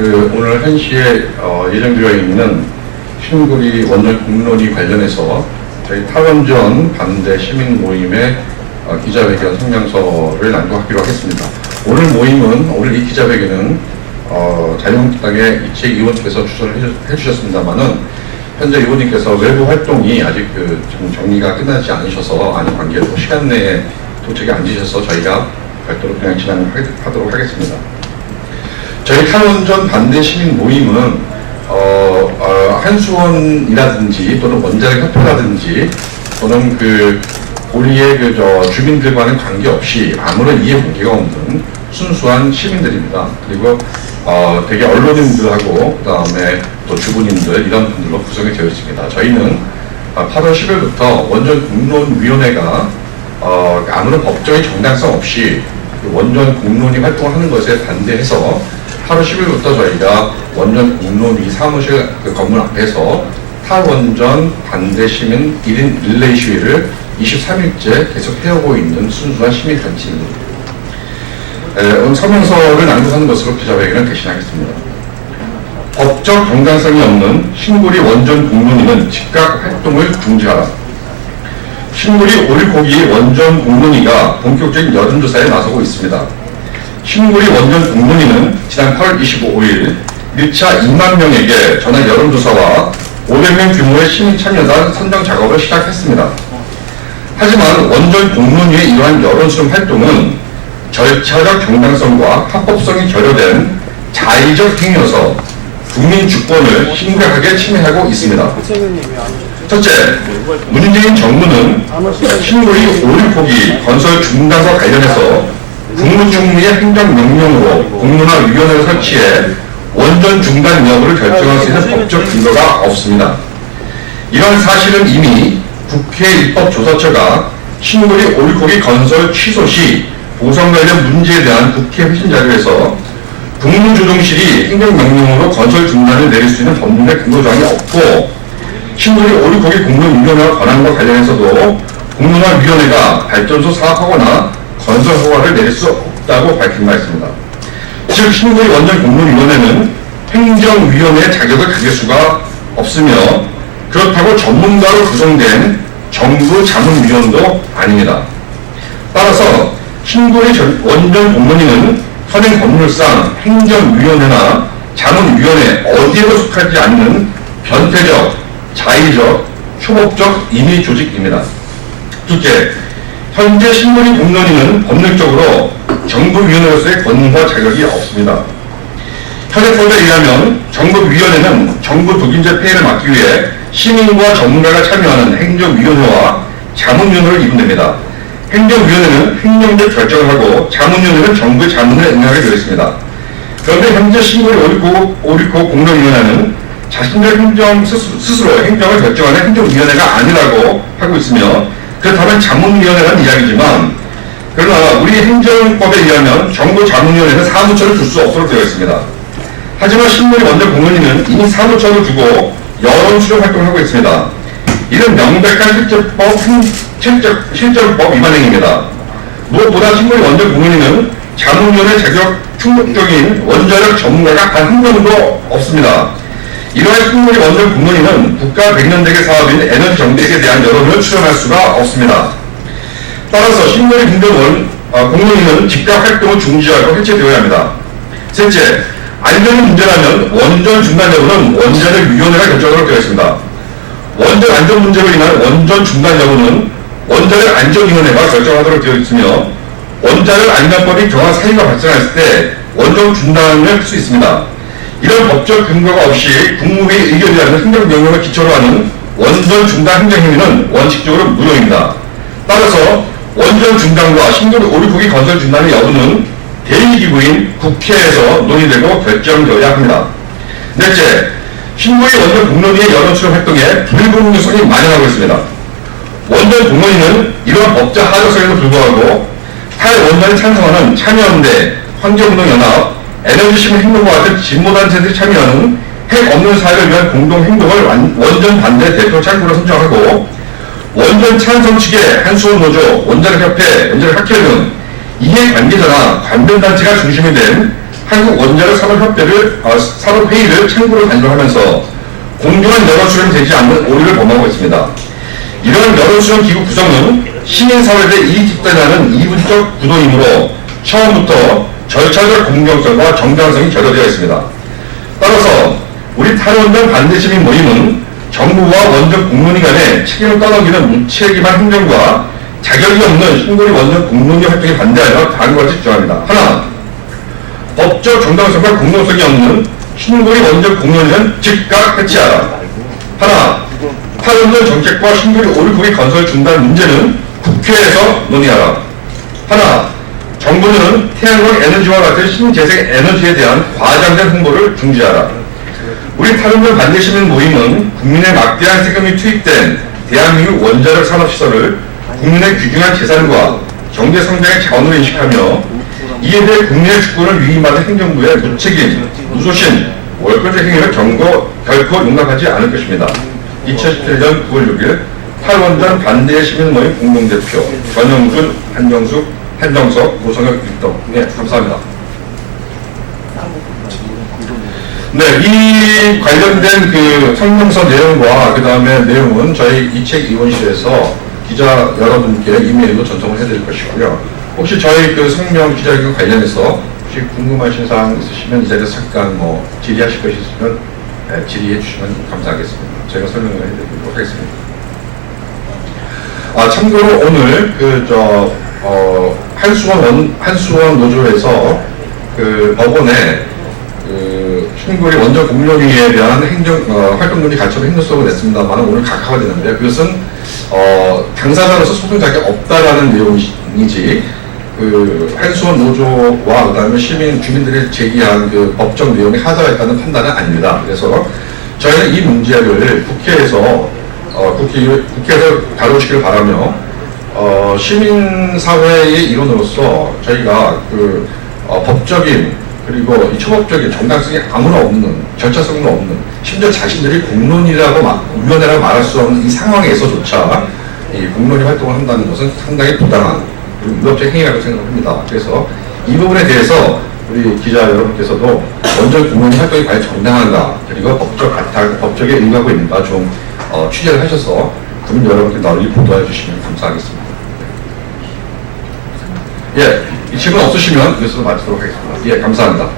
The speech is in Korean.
오늘 1시에 예정되어 있는 신구리 원전 공론위 관련해서 저희 탈원전 반대 시민 모임의 기자회견 성명서를 낭독하기로 하겠습니다. 오늘 이 기자회견은 자유한국당의 이채 의원께서 주선을 해주셨습니다만은 현재 의원님께서 외부 활동이 아직 좀 정리가 끝나지 않으셔서 아는 관계로 시간 내에 도착이 안 되셔서 저희가 별도로 그냥 진행하도록 하겠습니다. 저희 탈원전 반대 시민 모임은 한수원이라든지 또는 원자력 협회라든지 또는 고리의 주민들과는 관계없이 아무런 이해 관계가 없는 순수한 시민들입니다. 그리고 되게 언론인들하고 그다음에 또 주부님들 이런 분들로 구성이 되어 있습니다. 저희는 8월 10일부터 원전 공론위원회가 아무런 법적인 정당성 없이 원전 공론위 활동하는 것에 반대해서 8월 10일부터 저희가 원전 공론위 사무실 건물 앞에서 탈원전 반대 시민 1인 릴레이 시위를 23일째 계속 해오고 있는 순수한 시민단체입니다. 오늘 성명서를 낭독하는 것으로 기자회견을 개시하겠습니다. 법적 정당성이 없는 신구리 원전 공론위는 즉각 활동을 중지하라. 신구리 오리고기 원전 공론위가 본격적인 여론조사에 나서고 있습니다. 신구리 원전 공론위는 지난 8월 25일 1차 2만 명에게 전화 여론조사와 500명 규모의 시민 참여단 선정 작업을 시작했습니다. 하지만 원전 공론위의 이러한 여론 수렴 활동은 절차적 정당성과 합법성이 결여된 자의적 행위여서 국민 주권을 심각하게 침해하고 있습니다. 첫째, 문재인 정부는 신구리 오리고기 건설 중단과 관련해서 국무총리의 행정명령으로 공론화위원회를 설치해 원전 중단 여부를 결정할 수 있는 법적 근거가 없습니다. 이런 사실은 이미 국회 입법조사처가 신구리 오리고기 건설 취소 시 보상 관련 문제에 대한 국회 회신 자료에서 국무조정실이 행정명령으로 건설 중단을 내릴 수 있는 법률의 근거조항이 없고 신구리 오리고기 공론위원회와 권한과 관련해서도 공론화위원회가 발전소 사업하거나 건설 허가를 내릴 수 없다고 밝힌 바 있습니다. 즉 신구리 원전 공론위원회는 행정위원회의 자격을 가질 수가 없으며 그렇다고 전문가로 구성된 정부 자문위원도 아닙니다. 따라서 신구리 원전 공론위는 현행 법률상 행정위원회나 자문위원회 어디에도 속하지 않는 변태적, 자의적, 초법적 임의 조직입니다. 둘째, 현재 신구리 공론위는 법률적으로 정부위원회로서의 권한과 자격이 없습니다. 현행법에 의하면 정부위원회는 정부 독임제 폐해를 막기 위해 시민과 전문가가 참여하는 행정위원회와 자문위원회를 이룬답니다. 행정위원회는 행정적 결정을 하고 자문위원회는 정부의 자문에 응하게 되어 있습니다. 그런데 현재 신구리 오리고 공론위원회는 자신들 스스로 행정을 결정하는 행정위원회가 아니라고 하고 있으며 그렇다면 자문위원회라는 이야기지만 그러나 우리 행정법에 의하면 정부 자문위원회는 사무처를 둘 수 없도록 되어 있습니다. 하지만 신구리 원전 공론위는 이미 사무처를 두고 여론 수렴 활동을 하고 있습니다. 이는 명백한 실질법 위반 행위입니다. 무엇보다 신구리 원전 공론위는 자문위원회 자격 충족적인 원자력 전문가가 단 한 명도 없습니다. 이러한 신구리 원전 공론위는 국가 100년대계 사업인 에너지 정책에 대한 여론을 수렴할 수가 없습니다. 따라서 신구리 공론위는 즉각 활동을 중지하고 해체되어야 합니다. 셋째, 안전이 문제라면 원전 중단 여부는 원자력위원회가 결정하도록 되어 있습니다. 원전 안전 문제로 인한 원전 중단 여부는 원자력 안전위원회가 결정하도록 되어 있으며 원자력 안전법이 정한 사유가 발생했을 때 원전 중단을 할 수 있습니다. 이런 법적 근거가 없이 국무회의 의견이라는 행정명령을 기초로 하는 원전 중단 행정행위는 원칙적으로 무효입니다. 따라서 원전 중단과 신구리 오리고기 건설 중단의 여부는 대의기구인 국회에서 논의되고 결정되어야 합니다. 넷째, 신구리 원전 공론위의 여론 수렴 활동에 불분명성이 만연하고 있습니다. 원전 공론위는 이러한 법적 하자성에도 불구하고 탈원전에 찬성하는 참여연대, 환경운동연합, 에너지시민행동과 같은 진보단체들이 참여하는 핵 없는 사회를 위한 공동행동을 원전 반대 대표 창구로 선정하고 원전 찬성 측의 한수원노조, 원자력협회, 원자력학회 등 이해관계자나 관변단체가 중심이 된 산업회의를 참고로 단정하면서 공정한 여론수렴이 되지 않는 오류를 범하고 있습니다. 이러한 여론수렴 기구 구성은 시민사회대 이익 집단이라는 이분적 구도이므로 처음부터 절차적 공정성과 정당성이 결여되어 있습니다. 따라서 우리 탈원전 반대시민 모임은 정부와 원전 공론위 간에 책임을 떠넘기는 무책임한 행정과 자격이 없는 신고리 원전 공론위 활동에 반대하여 다음과 같이 주장합니다. 하나, 법적 정당성과 공정성이 없는 신고리 원전 공론위는 즉각 해체하라. 하나, 탈원전 정책과 신고리 올구리 건설 중단 문제는 국회에서 논의하라. 하나, 정부는 태양광 에너지와 같은 신재생 에너지에 대한 과장된 홍보를 중지하라. 우리 탈원전 반대 시민 모임은 국민의 막대한 세금이 투입된 대한민국 원자력 산업시설을 국민의 귀중한 재산과 경제 성장의 자원으로 인식하며 이에 대해 국민의 주권을 위임받은 행정부의 무책임, 무소신, 월권적 행위를 결코 용납하지 않을 것입니다. 2017년 9월 6일 탈원전 반대 시민 모임 공동대표 전영준, 한정석, 고성혁, 일동. 네, 감사합니다. 네, 이 관련된 그 성명서 내용과 그 다음에 내용은 저희 이책 의원실에서 기자 여러분께 이메일로 전송을 해드릴 것이고요. 혹시 저희 그 성명 기자회견 관련해서 혹시 궁금하신 사항 있으시면 이 자리에서 잠깐 질의하실 것이 있으면 질의해 주시면 감사하겠습니다. 저희가 설명을 해드리도록 하겠습니다. 참고로 오늘 한수원 노조에서 그 법원에 신고리 원전 공론위에 대한 활동론이 가처분 행정소송을 냈습니다만 오늘 각하가 되는데 그것은 당사자로서 소송 자격이 없다라는 내용이지 그 한수원 노조와 그다음에 주민들이 제기한 그 법적 내용에 하자가 있다는 판단은 아닙니다. 그래서 저희는 이 문제를 국회에서 다루시길 바라며 시민사회의 일원으로서 저희가 그 법적인 그리고 이 초법적인 정당성이 아무나 없는, 절차성도 없는, 심지어 자신들이 위원회라고 말할 수 없는 이 상황에서조차 이 공론위 활동을 한다는 것은 상당히 부당한 그리고 위법적 행위라고 생각합니다. 그래서 이 부분에 대해서 우리 기자 여러분께서도 원전 공론위 활동이 과연 정당한가, 그리고 법적에 응하고 있는가 좀 취재를 하셔서 국민 여러분께 널리 보도해 주시면 감사하겠습니다. 예, 이 질문 없으시면 이것으로 마치도록 하겠습니다. 예, 감사합니다.